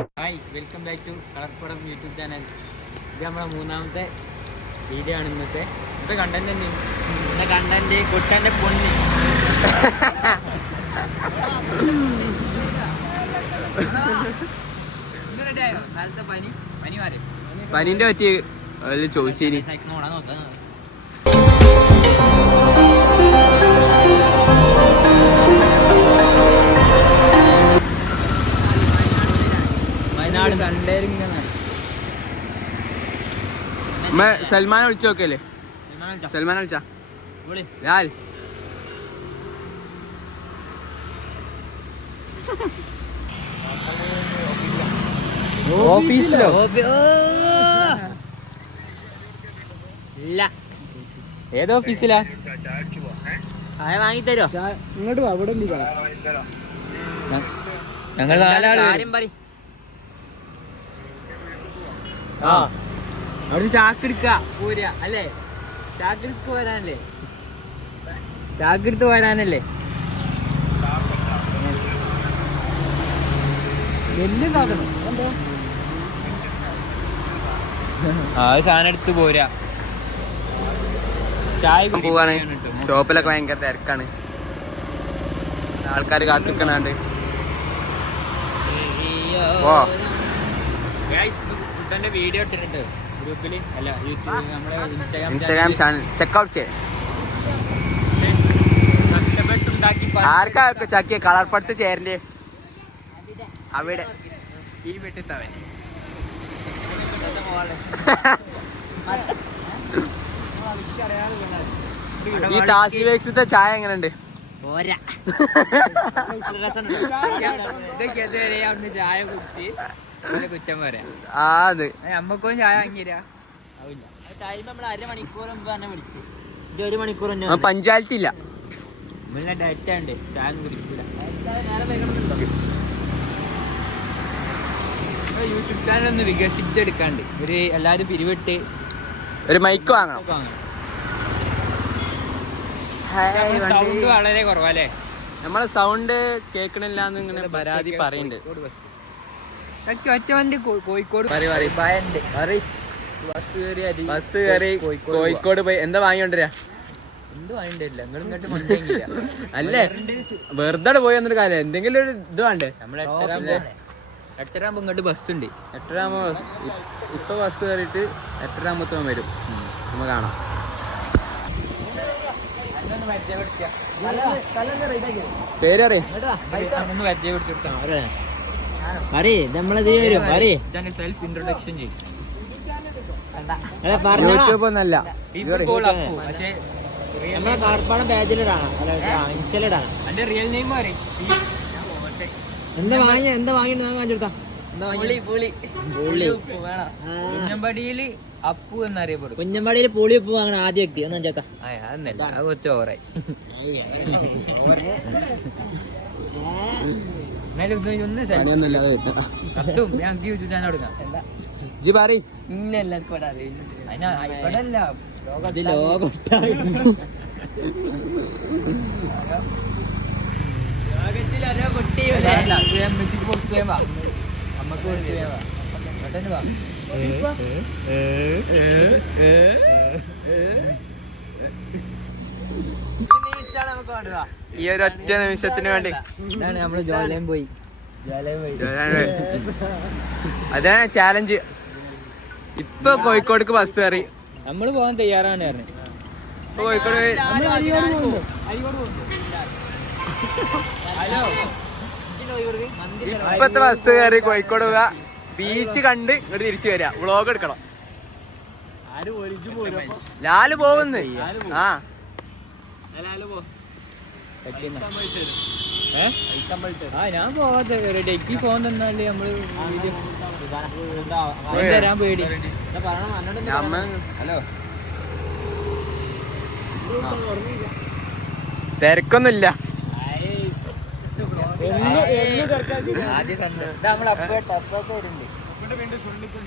Hi, welcome back to കളർപ്പടം YouTube channel. ഇത് നമ്മുടെ മൂന്നാമത്തെ വീഡിയോ ആണ്. ഇന്നത്തെ കണ്ടന്റ് തന്നെ. ഇന്നത്തെ കണ്ടന്റ് കുട്ടൻ്റെ പൊന്നി. റെഡിയായോ? കാലത്തെ പനി മാറി. പനീന്റെ പറ്റി ചോദിച്ചേനി. വയനാട് സൺഡേയിലിങ്ങനെ സൽമാനെ വിളിച്ചു നോക്കല്ലേ? സൽമാനെ വിളിച്ചാ ലാൽ. ഓഫീസിലോ? ഇല്ല, ഏത് ഓഫീസിലാ? വാങ്ങിത്തരോ? ഇങ്ങോട്ട് വാ, ഇവിടെ ഞങ്ങൾ നാലാള്. ആ, അവിടെ ചാക്കെടുക്ക പോരാ അല്ലേ? ചാക്കെടുത്ത് വരാനല്ലേ? ചാക്കെടുത്ത് വരാനല്ലേ? വലിയ സാധനം. ആ സാധനം എടുത്ത് പോരാ. ചായ പോവാണ്. ഷോപ്പിലൊക്കെ ഭയങ്കര തിരക്കാണ്, ആൾക്കാർ കാത്തിക്കണാണ്ട്. വീഡിയോ ഇട്ടിട്ടുണ്ട് ഗ്രൂപ്പില്, അല്ല യൂട്യൂബ്, നമ്മുടെ ഇൻസ്റ്റാഗ്രാം ചാനൽ ചെക്കൗട്ട് ചെയ്ത്. ആർക്കാ ചക്കിയ കളർപ്പട്ട് ചേരണ്ടേ? അവിടെ ഈ വെട്ടിത്തവൻ ഈ ടാസി വേക്സിന്റെ ചായ എങ്ങനെയുണ്ട്? ഇതൊക്കെതുവരെ അവിടുന്ന് ചായ കുടിച്ച് കുറ്റം പറയാം. നമ്മക്കും ചായ വാങ്ങിരാ പഞ്ചായത്ത് ഇല്ല, ഡേറ്റ ഉണ്ട്. ചായ കുടിക്കൂല. യൂട്യൂബ് ചാനൽ ഒന്ന് വികസിച്ചെടുക്കാണ്ട് എല്ലാരും പിരിവിട്ട് ഒരു മൈക്ക് വാങ്ങണം. സൗണ്ട് വളരെ കുറവല്ലേ? നമ്മളെ സൗണ്ട് കേൾക്കണില്ലാന്ന് ഇങ്ങനെ പരാതി പറയുന്നുണ്ട്. ഒറ്റ വണ്ടി കോഴിക്കോട് ബസ് കയറി കോഴിക്കോട് പോയി. എന്താ വാങ്ങിക്കൊണ്ടിരാ? എന്ത് വാങ്ങിട്ടില്ല. നിങ്ങൾ ഇങ്ങോട്ട് മണ്ടില്ല അല്ലേ? വെറുതെ പോയി വന്നിട്ട് കാര്യം, എന്തെങ്കിലും ഒരു ഇത് വേണ്ടേ? നമ്മളെ 8:30 ഇങ്ങോട്ട് ബസ് ഉണ്ട്. 8:30 ഇപ്പൊ ബസ് കയറിയിട്ട് 8:30 വരും. നമ്മ കാണാം. പേര് അറിയാം. സെൽഫ് ഇൻട്രൊഡക്ഷൻ ചെയ്യും. യൂട്യൂബ് ഒന്നല്ല, റിയൽ നെയിം പറയും. എന്താ വാങ്ങിട്ടാ? കുഞ്ഞമ്പടിയില് അപ്പു എന്നറിയപ്പെടും. കുഞ്ഞമ്പാടിയിൽ പുളി ഉപ്പ് വാങ്ങണ ആദ്യ വ്യക്തി ഒന്നും ചോക്ക. അതൊന്നല്ല, അത് കുറച്ച് ഓവറായി. ഈ ഒരു ഒറ്റ നിമിഷത്തിന് വേണ്ടി നമ്മള് ജോലയും പോയി. അതാണ് ചാലഞ്ച്. ഇപ്പൊ കോഴിക്കോടേക്ക് ബസ് കയറി നമ്മള് പോകാൻ തയ്യാറാണ്. ഇപ്പൊ കോഴിക്കോട് ഇപ്പത്തെ ബസ് കയറി കോഴിക്കോട് പോവുക, ബീച്ച് കണ്ട് ഇങ്ങോട്ട് തിരിച്ചു വരിക, വ്ളോഗ് എടുക്കണം. ലാല് പോകുന്നു. ആ ഞാൻ പോവാത്ത ഡെക്കി ഫോൺ തന്നാല് നമ്മള് തരാൻ പേടി. തിരക്കൊന്നുമില്ല.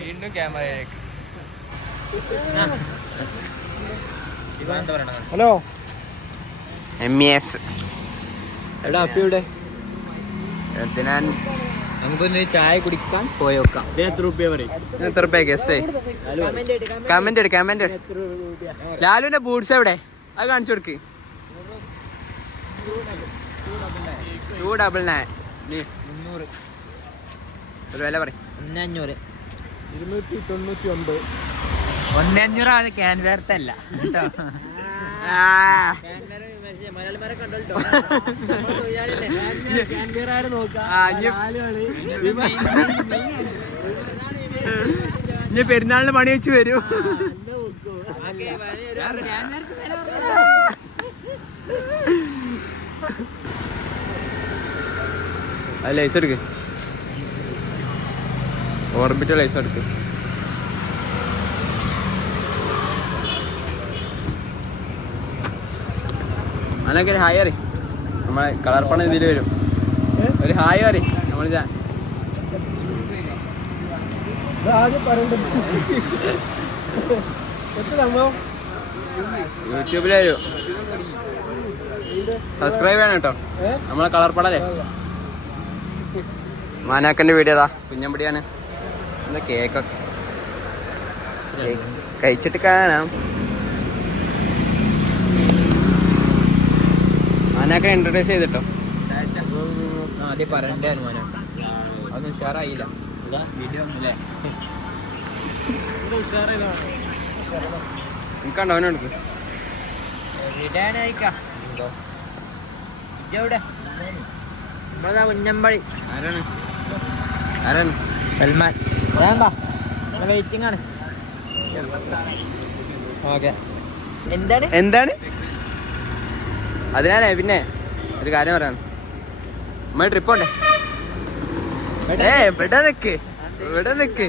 വീണ്ടും ക്യാമറ. ഹലോ MES എടാ അപ്പിയുടെ ഞാൻ നമുക്കൊന്ന് ചായ കുടിക്കാൻ പോയോക്കാം. എത്ര റുപ്യ ഗസ് കമന്റ് ലാലുവിന്റെ ബൂട്ട്സ് എവിടെ അത് കാണിച്ചു കൊടുക്ക്. 299 ഒരു വില പറയും. 500 299. 1,500 ക്യാൻവേർത്തല്ല കേട്ടോ. ഇനി പെരുന്നാളിന് പണി വെച്ച് വരൂ. അത് ലൈസ് എടുക്ക്, ഓർബിറ്റ് ലൈസ് എടുക്ക്. അനൊക്കെ ഒരു ഹായ് അറി, നമ്മളെ കളർ പണം ഇതിൽ വരും. ഒരു ഹായ് അറി നമ്മൾ യൂട്യൂബിൽ വരും. സബ്സ്ക്രൈബ് ചെയ്യണം കേട്ടോ നമ്മളെ കളർ പടല്ലേ. മാനാക്കൻ്റെ വീഡിയോ അതാ കുഞ്ഞമ്പടിയാണ്. എന്താ കേക്കൊക്കെ കഴിച്ചിട്ട് കാണാം. മാനാക്ക ഇൻട്രൊഡ്യൂസ് ചെയ്തിട്ടോ. ആദ്യം പറയണ്ടേ മാനാക്ക, അതൊന്നും ഉഷാറായില്ല വീഡിയോ അല്ലേ. എനിക്കുണ്ടോ അവനെടുക്ക്. കുഞ്ഞമ്പടി ആരാണ് ആരാണ്? സൽമാൻ വെയിറ്റിംഗ് ആണ്. ഓക്കെ എന്താണ് എന്താണ്? അതിനാലേ പിന്നെ ഒരു കാര്യം പറയാം. നമ്മൾ ട്രിപ്പ് ഉണ്ടേ. ഇവിടെ നിക്ക്, ഇവിടെ നിക്ക്.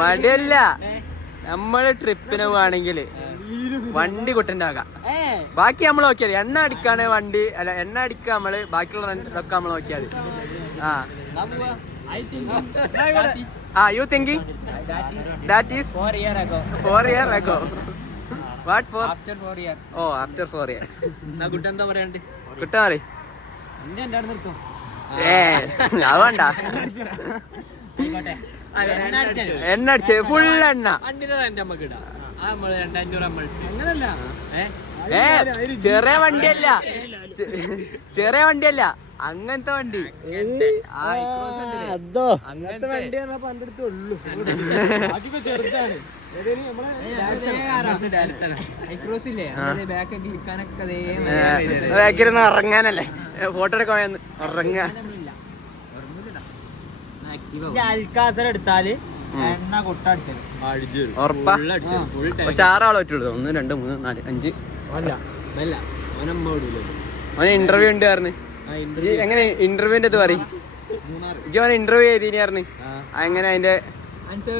മടിയല്ല, നമ്മള് ട്രിപ്പിന് പോവാണെങ്കിൽ വണ്ടി കുട്ടൻ്റാകാം. ബാക്കി നമ്മൾ നോക്കിയാൽ എണ്ണ അടിക്കാണ് വണ്ടി അല്ല, എണ്ണ അടിക്കുക നമ്മള്, ബാക്കിയുള്ള ഒക്കെ നമ്മൾ നോക്കിയാൽ. U thinking that is 4 years ago. What for? After 4 years. Oh, after 4 years. കുട്ട എന്താ പറയണ്ട്? കുട്ട പറ. നിർത്തും അത് വേണ്ട. എണ്ണ അടിച്ച് ഫുൾ എണ്ണ. ചെറിയ വണ്ടിയല്ല, ചെറിയ വണ്ടിയല്ല, അങ്ങനത്തെ വണ്ടി. അങ്ങനത്തെ വണ്ടി ചെറുതാണ്. ബാക്കിരുന്ന് ഇറങ്ങാനല്ലേ, ഫോട്ടോ എടുക്കാൻ ഇറങ്ങാ. അൽക്കാസർ എടുത്താല് എണ്ണ കൊട്ടടിച്ചത് ഉറപ്പാ. പക്ഷെ 6 ആളെ പറ്റുള്ളൂ. 1 2 3 4 5. അവന് ഇന്റർവ്യൂ ഉണ്ട് പറഞ്ഞു. എങ്ങനെ ഇന്റർവ്യൂന്റെ ഇത് പറയും? ഇജ്ജ് അവനെ ഇന്റർവ്യൂ ചെയ്തിന്. എങ്ങനെ അതിന്റെ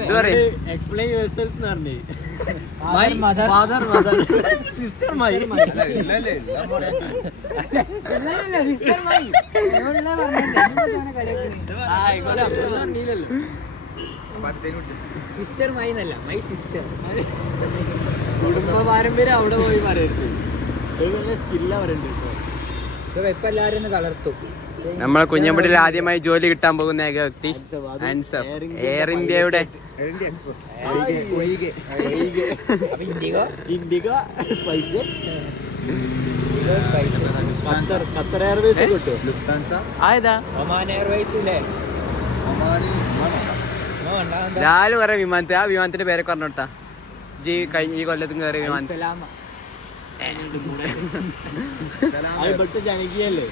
ഇത് പറയും? എക്സ്പ്ലെയിൻ യുവർസെൽഫ് എന്ന് പറഞ്ഞു. സിസ്റ്റർ മൈ എന്നല്ല, മൈ സിസ്റ്റർ. കുടുംബ പാരമ്പര്യം അവിടെ പോയി പറയരുത്. സ്കില്ല പറയണ്ട്. ഇപ്പൊ എല്ലാരും ഒന്ന് കളർത്തു. നമ്മളെ കുഞ്ഞമ്പടിയിൽ ആദ്യമായി ജോലി കിട്ടാൻ പോകുന്ന ഏക വ്യക്തി അൻസഫ്, എയർ ഇന്ത്യയുടെ ഖത്തർ എയർവേസ് കിട്ടും. ആയതാ ഒമാൻ എയർവേസ് ഇല്ലേ? ലാല് പറയാം വിമാനത്തിൽ. ആ വിമാനത്തിന്റെ പേരൊക്കെ പറഞ്ഞോട്ടാ. ഈ കൊല്ലത്തും കയറിയ വിമാനം ജനകീയല്ലേ?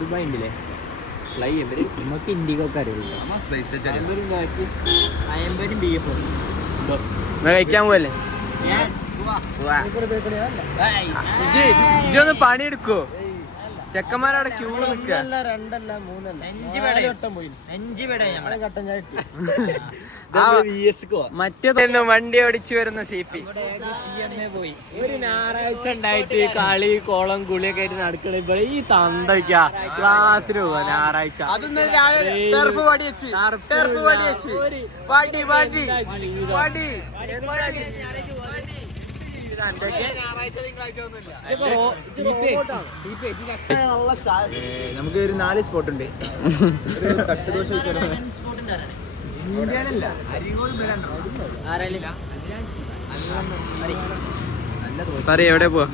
ദുബായ് ഉണ്ടല്ലേ? ഫ്ലൈ നമുക്ക് ഇന്ത്യക്കൊക്കെ അറിയില്ല. 50 ബീഫും കഴിക്കാൻ പോവല്ലേ? ഇജൊന്ന് പണിയെടുക്കോ? ചെക്കന്മാരവിടെ ക്യൂ നിൽക്കുക. 2 അല്ല 3 അല്ല 5 വട്ടം പോയി. 5 വട ഞങ്ങളെ കട്ടൻ ചായ ഇട്ടു. മറ്റേതൊന്നും വണ്ടി ഓടിച്ചു വരുന്ന CP പോയി. ഒരു ഞായറാഴ്ച ഉണ്ടായിട്ട് കളി കോളം കുളിയൊക്കെ ആയിട്ട് നടക്കണ ഇവിടെ ഈ തന്തയ്ക്ക ക്ലാസ്സിന് പോവാ ഞായറാഴ്ച. നമുക്ക് ഒരു 4 സ്പോട്ട് ഉണ്ട്. തട്ടുദോശ പറയ എവിടെ പോവാ?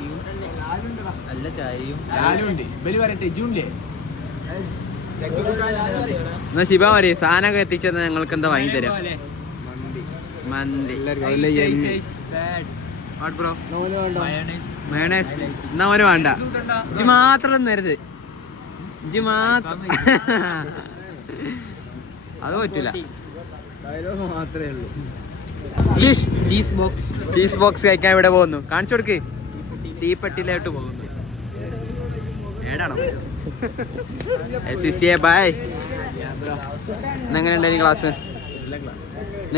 നല്ല ചായയും ലാലുണ്ട്. ഇവര് പറയട്ടെ ജൂണിലെ എന്നാ ശിവ മതി സാധനമൊക്കെ എത്തിച്ചെന്ന് ഞങ്ങൾക്ക് എന്താ വാങ്ങി തരാം? മന്തി. What bro? മയണൈസ്. എന്നാ ഓന് വേണ്ട. ഇജ്ജ് മാത്രം തരുത്. ഇജ്ജ് മാത്രം. അത് പറ്റൂല. മാത്രമേ ഉള്ളൂ. ചീസ് ബോക്സ് കഴിക്കാൻ ഇവിടെ പോകുന്നു. കാണിച്ചു കൊടുക്ക്. തീപ്പെട്ടിയിലോട്ട് പോകുന്നു. ഏടാണോ? ബൈ. എങ്ങനെ ഉണ്ടായിരുന്നു ക്ലാസ്?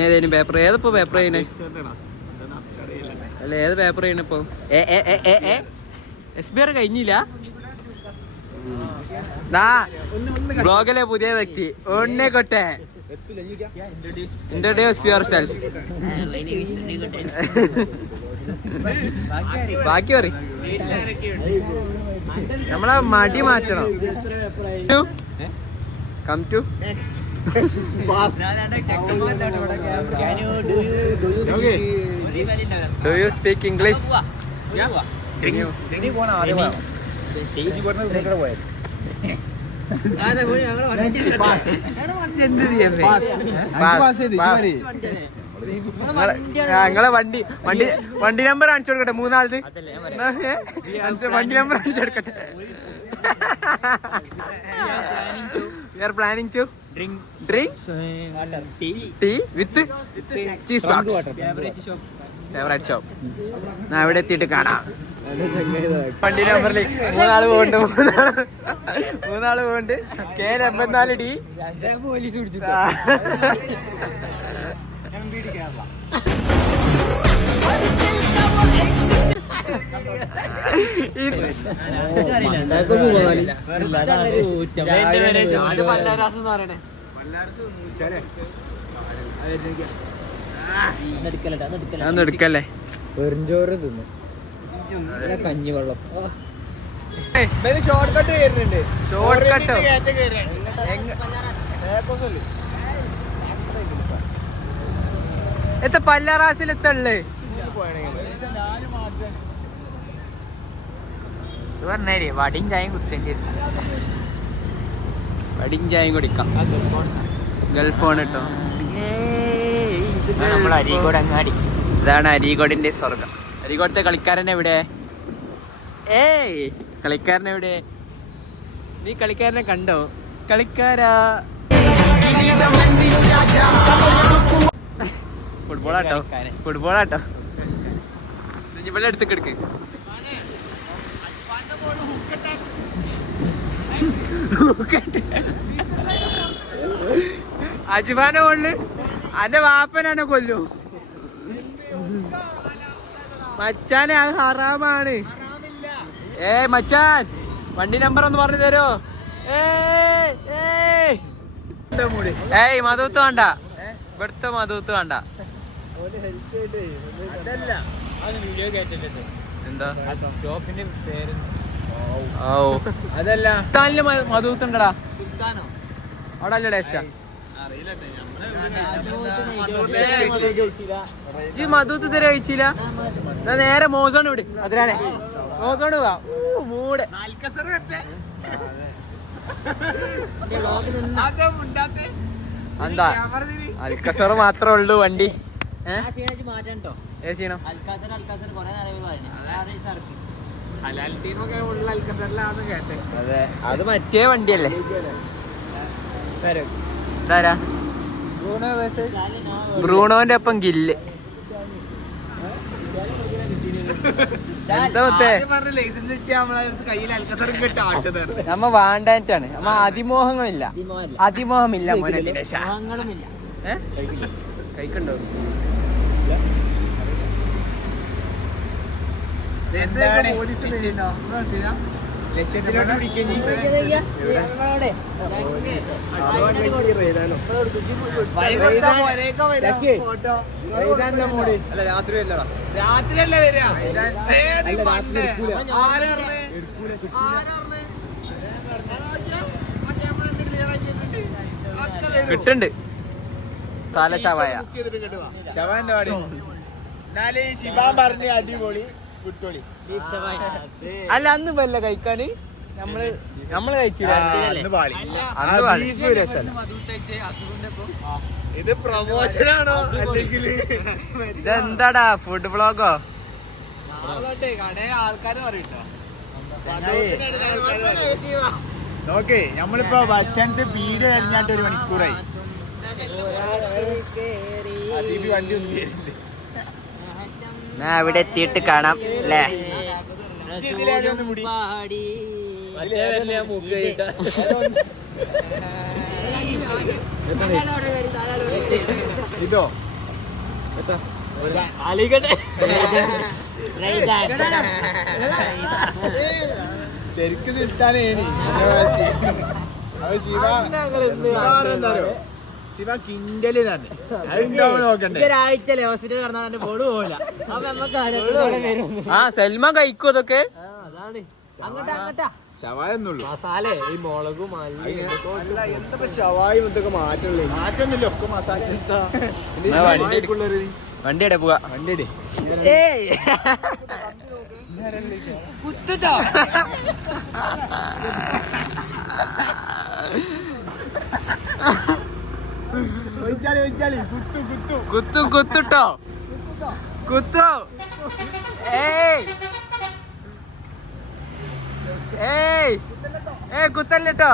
ഏതേലും പേപ്പർ? ഏതിപ്പോ പേപ്പർ ചെയ്യണേ? അല്ല ഏത് പേപ്പർ ചെയ്യണ ഇപ്പൊ? SBR കഴിഞ്ഞില്ല. ബ്ലോഗിലെ പുതിയ വ്യക്തി ഉണ്ണി കൊട്ടെ. Introduce yourself. ബാക്കി പറ. നമ്മളെ മടി മാറ്റണം. Come to do you speak English? ഞങ്ങളെ വണ്ടി നമ്പർ കാണിച്ചു കൊടുക്കട്ടെ. 3 വണ്ടി നമ്പർ കാണിച്ചു കൊടുക്കട്ടെ. We are planning to drink tea with cheese box. Favorite shop. ഞാൻ ഇവിടെ എത്തിയിട്ട് കാണാം. വണ്ടി നമ്പറിൽ 3 ആള് പോകുന്നുണ്ട്. 3 ആള് പോകുന്നുണ്ട്. K84D. പോലീസ് പിടിച്ചു. എടുക്കല്ലേ വെറുംചോറ് തിന്നു. കഞ്ഞിവെള്ളം. ഷോർട്ട് കട്ട് വരുന്നുണ്ട്. ഷോർട്ട് കട്ടോ? എത്ത പല്ലാറാസിലെത്തള്ളേ? പറഞ്ഞേ വടിയും ചായയും കുടിച്ചെങ്കിൽ വടിയും ചായയും കുടിക്കാം. ഗൾഫ് ഫോൺ കേട്ടോ. നമ്മൾ അരീക്കോട് അങ്ങാടി. ഇതാണ് അരീക്കോടിന്റെ സ്വർഗം. അരീക്കോടത്തെ കളിക്കാരൻ എവിടെ? കളിക്കാരൻ എവിടെ? നീ കളിക്കാരനെ കണ്ടോ? കളിക്കാരാ. ഫുട്ബോളാട്ടോ. ഇവിടെ അടുത്തേക്ക് എടുക്ക്. അജ്മാനെ കൊണ്ട് അന്റെ വാപ്പനെ കൊല്ലു. മച്ചാനെ അത് ഹറാമാണ്. മച്ചാൻ വണ്ടി നമ്പർ ഒന്ന് പറഞ്ഞു തരോ? മധുത്ത് വേണ്ട. ഇവിടുത്തെ മധുത്ത് വേണ്ട. എന്താ അതല്ല മധുത്ത് ഉണ്ടടാ അവിടെ. അല്ല ടേസ്റ്റാ. ഈ മധുത്ത് ഇതുവരെ കഴിച്ചില്ല. നേരെ മോസോണ്ട് വിട്. അതിനാണേ മോസോണ്ട് പോവാ. മൂട് എന്താ? അൽക്കസർ മാത്രമേ ഉള്ളൂ വണ്ടി. ക്ഷീണം അതെ. അത് മറ്റേ വണ്ടിയല്ലേ? ഇതാരാ? ബ്രൂണോന്റെ ഒപ്പം ഗില്ല്. നമ്മ വാണ്ടായിട്ടാണ്. നമ്മ അതിമോഹങ്ങളില്ല. അതിമോഹമില്ല മോനെ. കഴിക്കണ്ടോ? ലക്ഷ്യത്തിലോട്ട് പിടിക്കഞ്ഞി രാത്രിയല്ലേ വരിക കിട്ടുന്നുണ്ട് തല ശവായ ശവാന്റെ പാടി എന്നാല് ശിവാൻ പറഞ്ഞ അടിപൊളി കുട്ടോളി. അല്ല അന്ന് വല്ല കഴിക്കാന് നമ്മള് കഴിച്ചില്ല അന്ന് പാളി. അന്ന് പാളി. ബീഫ് രസമല്ല. ഇത് പ്രമോഷനാണോ അല്ലെങ്കിൽ ഇതെന്താടാ ഫുഡ് ബ്ലോഗോ? നോക്കേ നമ്മളിപ്പോ ബസ് സ്റ്റാൻഡ് വീട് കഴിഞ്ഞാട്ട് 1 മണിക്കൂറായി. വണ്ടി ഒന്നും കേറില്ല. ഞാൻ അവിടെ എത്തിയിട്ട് കാണാം അല്ലേ? ഇതോ ശരിക്കും നിർത്താനേ ശിവ കിണ്ടല് തന്നെ നോക്കണ്ടേ. ഒരാഴ്ചല്ലേ ഹോസ്പിറ്റലിൽ പറഞ്ഞാൽ ബോർഡ് പോവില്ല. അപ്പൊ നമുക്ക് ആ സൽമാൻ കഴിക്കും അതൊക്കെ. അതാണ് അങ്ങട്ടാ ശവായൊന്നുള്ളൂ. മസാലേ ഈ മുളകും ശവായും ഇതൊക്കെ മാറ്റൊന്നുമില്ല. ഒക്കെ മസാല വണ്ടി എടെ പോവാ. വണ്ടി കുത്തിട്ടോ കുത്തുട്ടോ കുത്തു. കുത്തല്ലോ.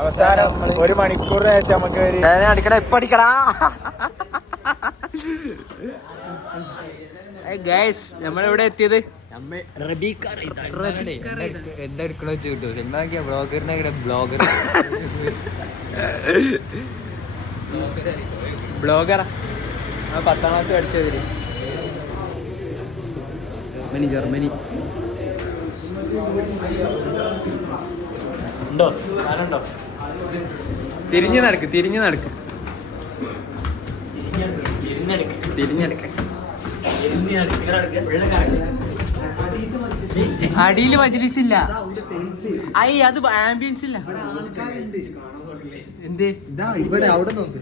അവസാനം 1 മണിക്കൂറിന് ശേഷം നമുക്ക് അടിക്കടാ ഇപ്പൊ അടിക്കടാ. ഗൈസ് നമ്മളിവിടെ എത്തിയത് എന്താ എടുക്കണോ ചോദിച്ചു സിനിമാക്കിയ ബ്ലോഗറിനെ ബ്ലോഗർ ബ്ലോഗറാ. 10ാം ക്ലാസ് പഠിച്ചതില് ജർമ്മനി. തിരിഞ്ഞു നടക്ക്. അടിയില് മജ്‌ലിസ് ഇല്ല. അത് ആംബിയൻസ് ഇല്ല. എന്തേ ഇവിടെ അവിടെ നോക്ക്.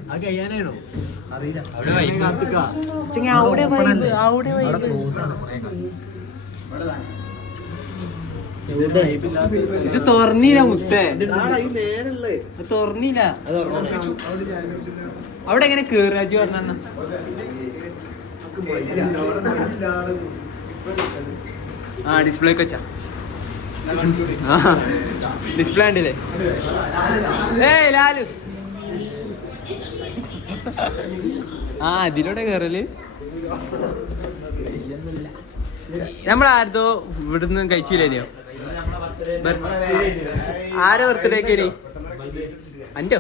ഇത് തുറന്നില്ല മുത്തേ. തുറന്നില്ല. അവിടെ എങ്ങനെ കേറാജി പറഞ്ഞ ഡിസ്പ്ലേ വെച്ചാ ഡിസ്പ്ലേ ഉണ്ടല്ലേ? ഏയ് ലാലു ഇതിലൂടെ കേറല്. നമ്മളാരതോ ഇവിടുന്ന് കഴിച്ചില്ലേനോ? ആരോ ബർത്ത്ഡേക്കേനി? അന്റോ?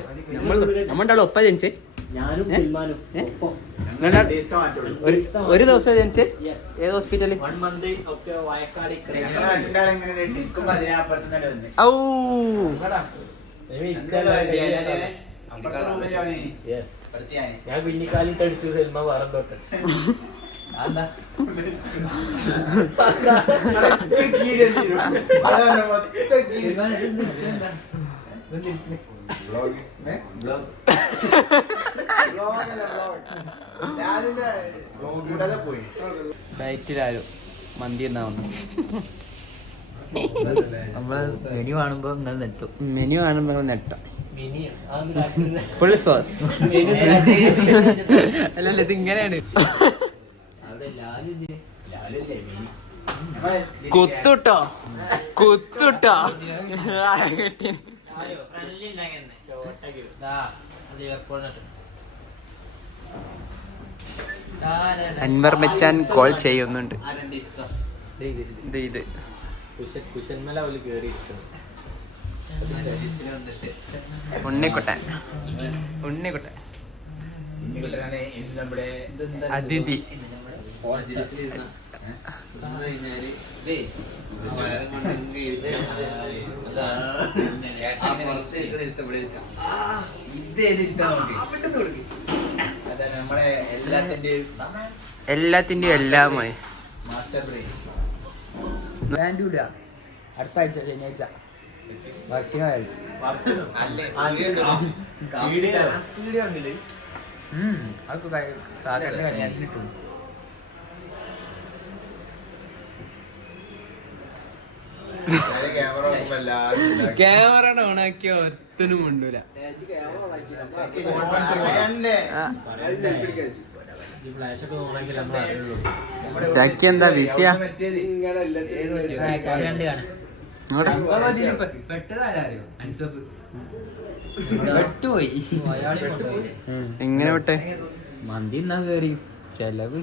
നമ്മളുണ്ടാവും ഒപ്പ ജനിച്ചേ? ഒരു ദിവസം ജനിച്ചേ? ഏത് ഹോസ്പിറ്റല്? ഔ ഞാൻ കുഞ്ഞിക്കാലിട്ട് അടിച്ചു സിനിമ വേറെ തൊട്ട് ഡയറ്റിലാരും മന്തി എന്നാവുന്നു. നമ്മള് മെനു കാണുമ്പോ നിങ്ങൾ നെട്ടും. മെനു കാണുമ്പോ നെട്ടോ ഫുൾ സോസ്. അല്ലല്ല ഇത് ഇങ്ങനെയാണ്. കുത്തുട്ടോ അൻവർ മച്ചാൻ കോൾ ചെയ്യുന്നുണ്ട്. ഇത് ഉണ്ണിക്കുട്ടൻ അതിഥി. നമ്മളെ എല്ലാത്തിന്റെയും എല്ലാമായി അടുത്ത ആഴ്ച ശനിയാഴ്ച വർക്കിനായാലും അതൊക്കെ കാക്കന്റെ കല്യാണത്തിനിട്ടു. ക്യാമറ ഓണാക്കിയ ഒത്തനും കൊണ്ടൂല. ചക്കി എന്താ വിഷയ പെട്ടുപോയി. എങ്ങനെ വിട്ടെ? മന്തി എന്നാ കേറി ചെലവ്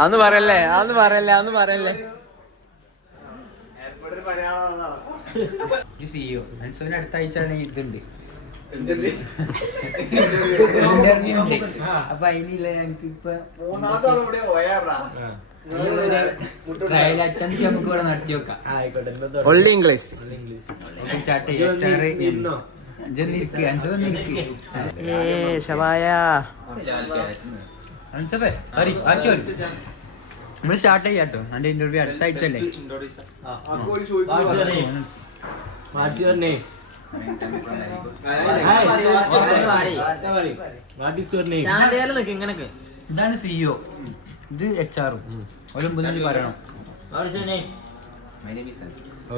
അതൊന്ന് പറയല്ലേ, അതൊന്ന് പറയല്ലേ, അതൊന്ന് പറയല്ലേ. സിഇഒ അൻസോന് അടുത്ത ആഴ്ച ഇതുണ്ട് ഇന്റർവ്യൂ ഉണ്ട്. അപ്പൊ അതിനില്ല ഞങ്ങക്ക് ഇപ്പൊ ട്രയൽ അറ്റംപ്റ്റ് നമുക്ക് ഇവിടെ നടത്തി വെക്കാം. ഒള്ളി ഇംഗ്ലീഷ് സ്റ്റാർട്ട് ചെയ്യാം. ശവായ നമ്മള് സ്റ്റാർട്ട് ചെയ്യാട്ടോ. എന്റെ ഇന്റർവ്യൂ അടുത്ത ആഴ്ച അല്ലേ? ഇതാണ് സിഇഒ, ഇത് HR-ഉം. ഒരു മുന്നിൽ പറയണം.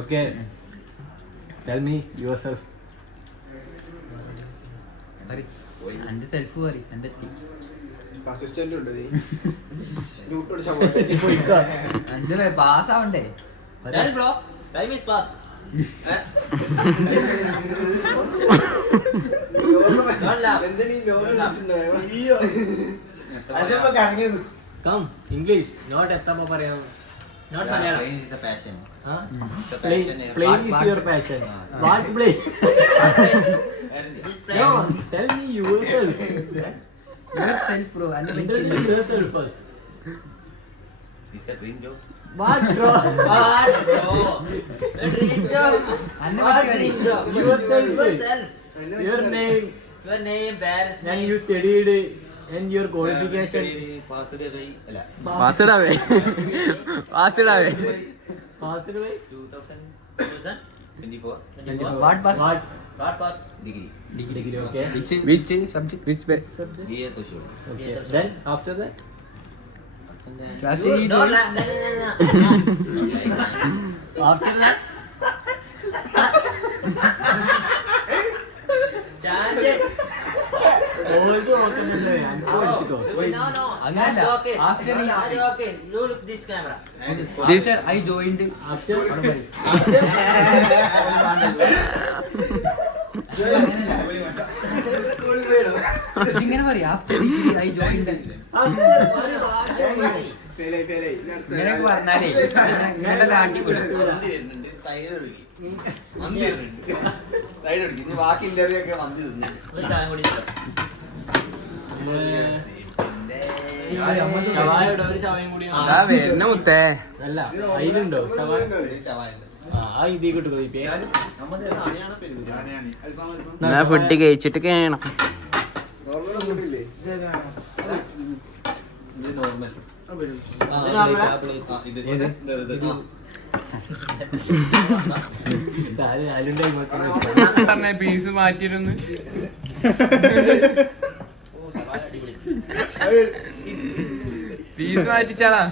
Okay. Tell me yourself. എന്റെ സെൽഫ് പറയും. എന്റെ പാസ് ആവണ്ടേ? Come, English. Not എത്തപ്പോ പറയാം. Not Malayalam. Playing is a passion. Huh? It's a Playing passion. is your passion. What play? No, tell me yourself. Self bro. Introduce yourself first. It's a dream job. What bro? What bro? Yourself. Your name. Your name, parents And name. you studied and your qualification. Passed away. അല്ല, വാസിടാവേ വാസിടാവേ 2024 what pass? What? What pass? Degree. Degree, okay. Which subject which Subject? BA Social. Okay. Then after that? After After that? ഓൾക്ക് നോക്കുന്നുണ്ടോ? എനിക്ക് പഠിച്ചിട്ടോ? അങ്ങനല്ല. After You look this camera. I joined. After? ഇങ്ങനെ പറയാം. After degree I joined. ഇങ്ങനെയൊക്കെ പറഞ്ഞാലേ ഇങ്ങനെ കാട്ടിക്കൂടാ. ബാക്കി ഇന്റർവ്യൂ ഒക്കെ വന്ന് തിന്നു. ഷവായുടെ ഒരു ശവയും കൂടി അതാ വരുന്ന മുത്തേ. അല്ല അതിലുണ്ടോ ഷവായ? ശവായുണ്ട്. ആ ഇതിൽ കിട്ടും ഇപ്പൊ ഞാൻ ഫുഡ് കഴിച്ചിട്ട് കേണം. ഇത് നോർമൽ. പീസ് മാറ്റിയിരുന്നു. പീസ് മാറ്റിച്ചാളാ.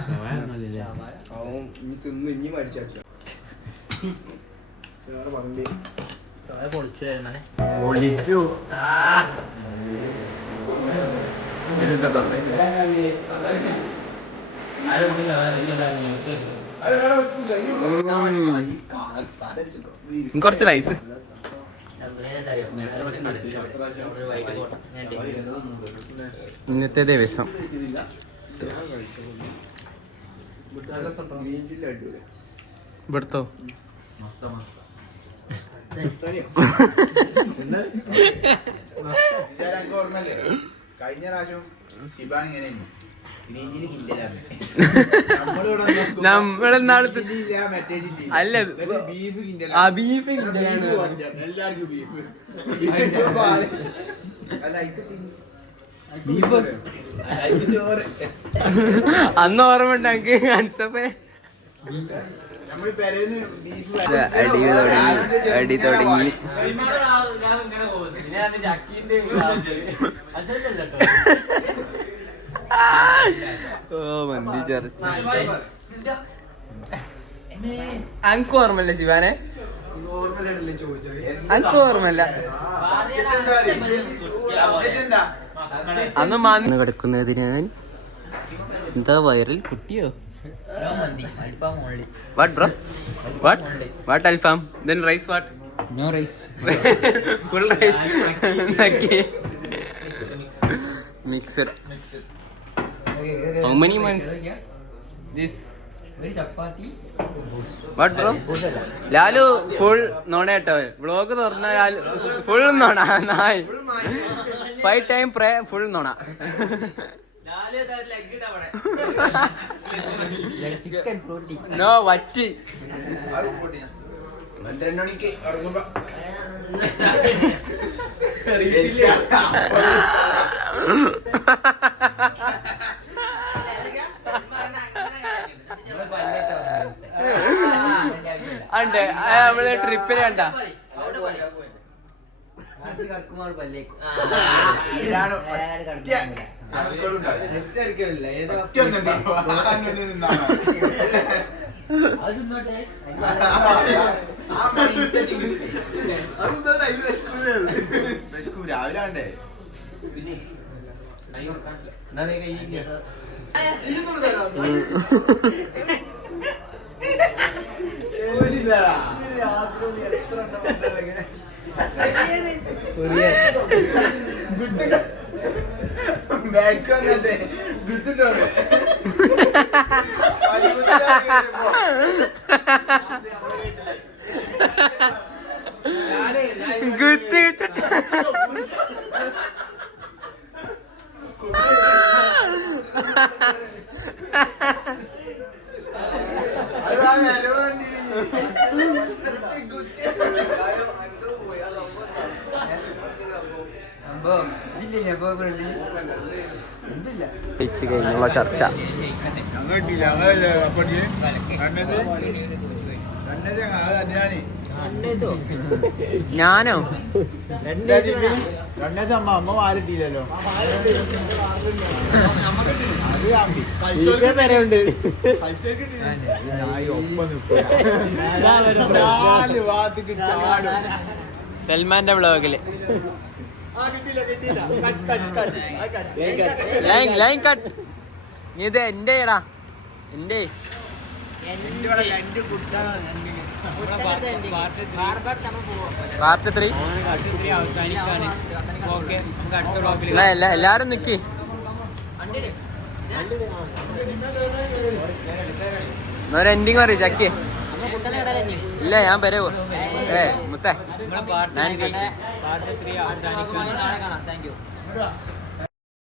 കുറച്ച് റൈസ്. ഇന്നത്തെ ദിവസം ഇവിടുത്തോ മസ്ത മസ്ത ഓർമ്മല്ലേ കഴിഞ്ഞ പ്രാവശ്യം ശിബാൻ ഇങ്ങനെ നമ്മളെന്നാളത്ത് അല്ല ബീഫ് അന്ന് ഓർമ്മ ഉണ്ട് എനിക്ക് അൻസപ്പേ അടി തുടങ്ങി ഓ മന്തി ചർച്ച അനക്ക് ഓർമ്മല്ല ശിവാനെ അനക്ക് ഓർമ്മല്ല അന്ന് മാന്ന് കിടക്കുന്നതിന് എന്താ വൈറൽ കുട്ടിയോ വാട്ട് ബ്രോ വാട്ട് അൽഫാം then rice what No rice. full rice mixed how many months this what bro Lalu full നോണേട്ടോ വ്ളോഗ് തുറന്ന ലാലു ഫുൾ നോണ നായ് 5 time pray full നോണ Chicken protein. നോ വറ്റി 12 മണിക്ക് ഇറങ്ങുമ്പോ അണ്ടേ നമ്മള് ട്രിപ്പിന് കണ്ട രാവിലെ ആണ്ടേ ഗുത്തി ഇട്ടിട്ട് കഴിഞ്ഞുള്ള ചർച്ച ഞാനോ അമ്മ വാലിട്ടില്ലല്ലോ സൽമാന്റെ വ്ളോഗില് ലൈൻ കട്ട് ഇത് എന്റെ എടാ എന്റെ പാർട്ട് 3 എല്ലാരും നിക്ക് ഒരു എൻഡിങ് പറയൂ ചക്കി ഇല്ല ഞാൻ വരവോ മുത്തേ പാർട്ട് 3 അവസാനിക്കാൻ. Thank you.